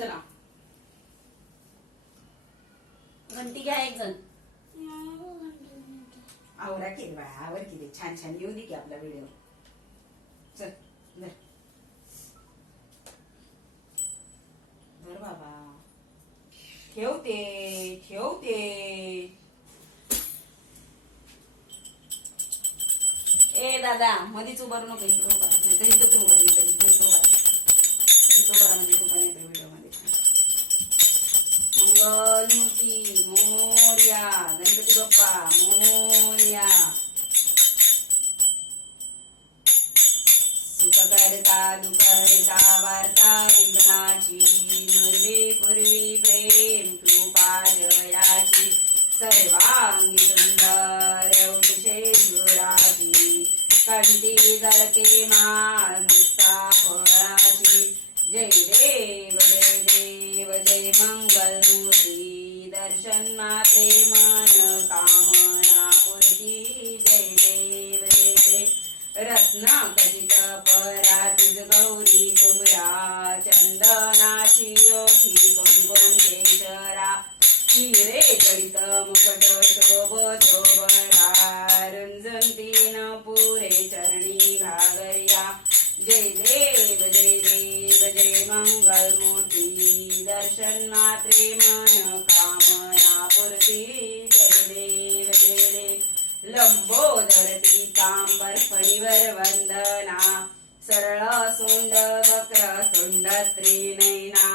चला. घंटी घ्या एक जण. आवरा केली बाय आवर केली छान छान येऊ दे की आपला व्हिडिओ चल धर. धर बाबा. ठेवते ठेवते. ए दादा मधीच उभारू नको इकडं उभा नाही तर इथं उभार उभा नाही तर इथं इथं उभा इथं म्हणजे करता वार्ता विघ्नाची. नर्वे पूर्वी प्रेम कृपा जयाची. सर्वांगी सुंदर उठशेंदुराची कंटी जळके मान फळाची जय देव जय देव जय मंगल मूर्ती. दर्शन माते मन कामना पूर्ती. जय देव. रत्न खचित परा तुझ गौरी कुमरा चंदनाची योगी कुमकुम केशरा हिरे जडित मुकट शोभ शोभरा रुंजंती न पुरे चरणी घागर्या जय देव जय देव जय मंगल मूर्ती दर्शन मात्रे मन लंबोदर पीतांबर फणीवर वंदना सरळ सुंद वक्र तोंड त्रिनयना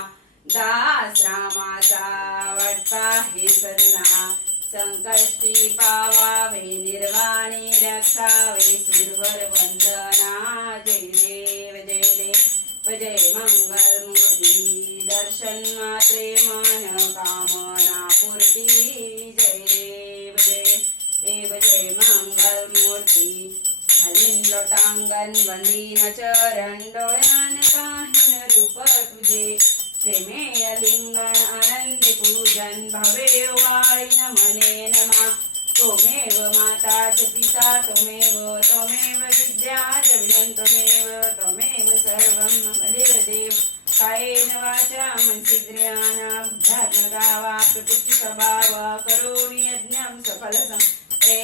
दास रामाचा वाटता हे सदना संकष्टी पावावे निर्वाणी रक्षावे सुरवर वंदना जय देव जय देव जय मंगल मूर्ती दर्शन मात्रे मा तांगन वंदीन चरण डोळ्यान पाहिन रूप तुझे प्रेमेय लिंगण आनंदी पूजन भवे वाळीन मने नमा त्वमेव माता च पिता त्वमेव त्वमेव विद्या च विजन त्वमेव त्वमेव सर्वं देवदेव कायेन वाचा मनसिद्रियाणाभ्यात्मका वा प्रकृती स्वभाव करोमि यज्ञं सफलसं हे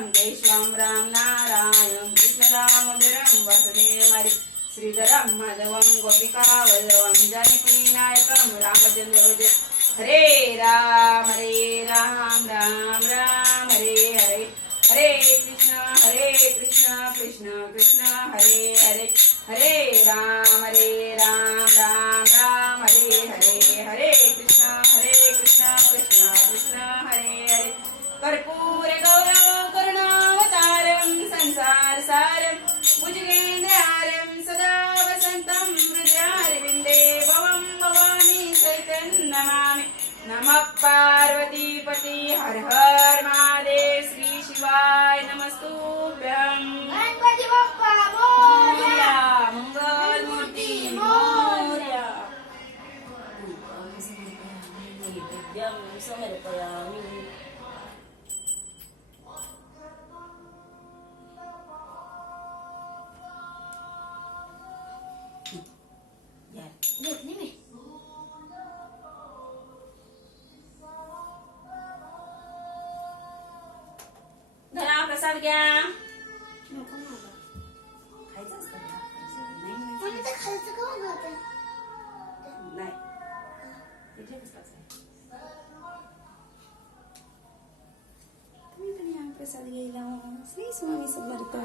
రామ్ జై శ్యామ్ రామ్ నారాయణం కృష్ణ రామధురం వసుదే మరి శ్రీధరం మధవం గోపికావధవం జానకీనాయకం రామచంద్ర విజయ హరే రామ హరే రామ రామ రామ హరే హరే. హరే కృష్ణ హరే కృష్ణ కృష్ణ కృష్ణ హరే హరే. హరే రామ హరే రామ రామ రామ హరే హరే. नमः पार्वतीपति हर हर महादेव श्री शिवाय नमस्तुभ्यं गणपती बाप्पा मोरया। मंगल मूर्ती मोरया समर्पयामि प्रसाद घ्या खायचं असतं? नाही, प्रसाद घ्यायला श्री स्वामी समर्थ